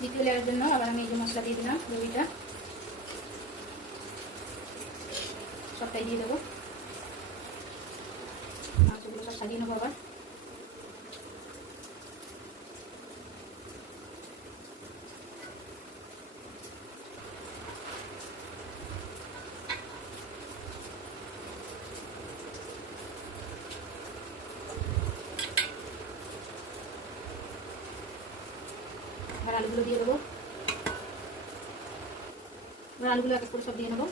দ্বিতীয় লেয়ারের জন্য আবার আমি এই যে মশলা দিয়ে দিলাম, রবিটা সবটাই দিয়ে দেবো। মাছগুলো সব সাজিয়ে নেবো আবার। এবার আলুগুলো দিয়ে দেবো। এবার আলুগুলো এক এক করে সব দিয়ে নেবো।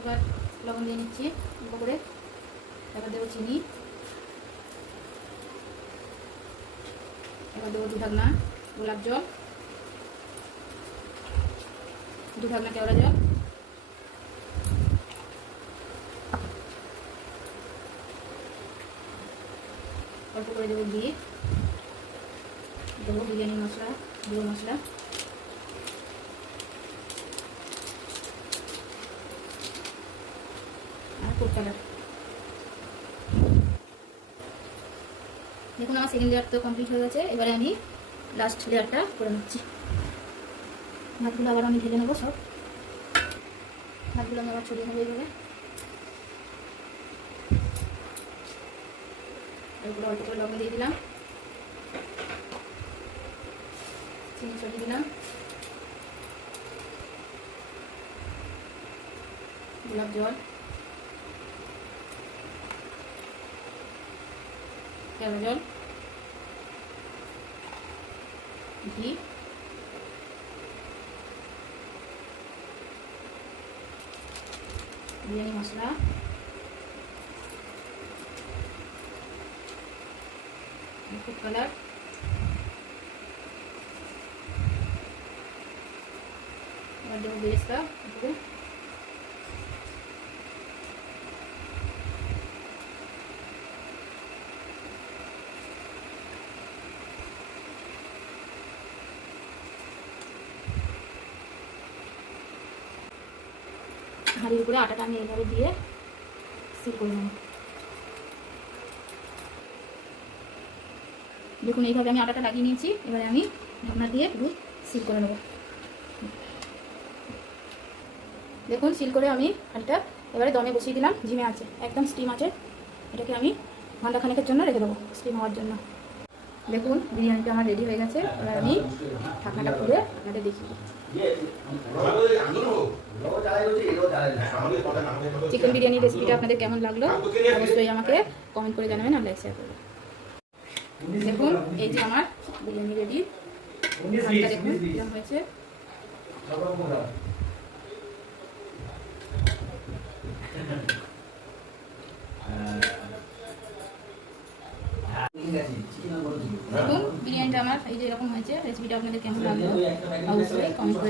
এবার লবণ দিয়ে নিচ্ছি অল্প করে। এবার দেবো চিনি। এবার দেবো 2 ঢাকনা গোলাপ জল, 2 ঢাকনা কেওড়া জল, অল্প করে দেবো ঘি, দেবো বিরিয়ানি মশলা, গুঁড়ো মশলা, আর ফুড কালার। দেখুন আমার সেকেন্ড লেয়ার তো কমপ্লিট হয়ে গেছে। এবারে আমি লাস্ট লেয়ারটা করে নিচ্ছি। ভাতগুলো আবার আমি ঢেলে নেবো সব। ভাতগুলো আমি আবার ছড়িয়ে নেবো এইভাবে। এগুলো অল্প করে লবণ দিয়ে দিলাম, চিনি ছড়িয়ে দিলাম, গোলাপ জল, কেওড়া জল, ঘি, বিরিয়ানি মশলা, ফুড কালার, এবার দেবো বেরেস্তা উপরে। হাঁড়ির উপরে আটাটা আমি এইভাবে দিয়ে সিল করে নেব। দেখুন এইভাবে আমি আটাটা লাগিয়ে নিয়েছি। এবারে আমি ঢাকনা দিয়ে পুরো সিল করে নেব। দেখুন সিল করে আমি হাঁড়িটা এবারে দমে বসিয়ে দিলাম। ঝিমে আছে, একদম স্টিম আছে। এটাকে আমি ঘন্টা খানেকের জন্য রেখে দেবো স্টিম হওয়ার জন্য। দেখুন বিরিয়ানিটা আমার রেডি হয়ে গেছে। এবার আমি ঢাকনাটা খুলে আপনাদের দেখিয়ে দিই। চিকেন বিরিয়ানির রেসিপিটা আপনাদের কেমন লাগলো অবশ্যই আমাকে কমেন্ট করে জানাবেন, আর লাইক শেয়ার করবেন। দেখুন এই যে আমার বিরিয়ানি রেডি। দেখুন কেমন হয়েছে। দেখুন বিরিয়ানিটা আমার এই যে এরকম হয়েছে। রেসিপিটা আপনাদের কেমন লাগলো অবশ্যই কমেন্ট করে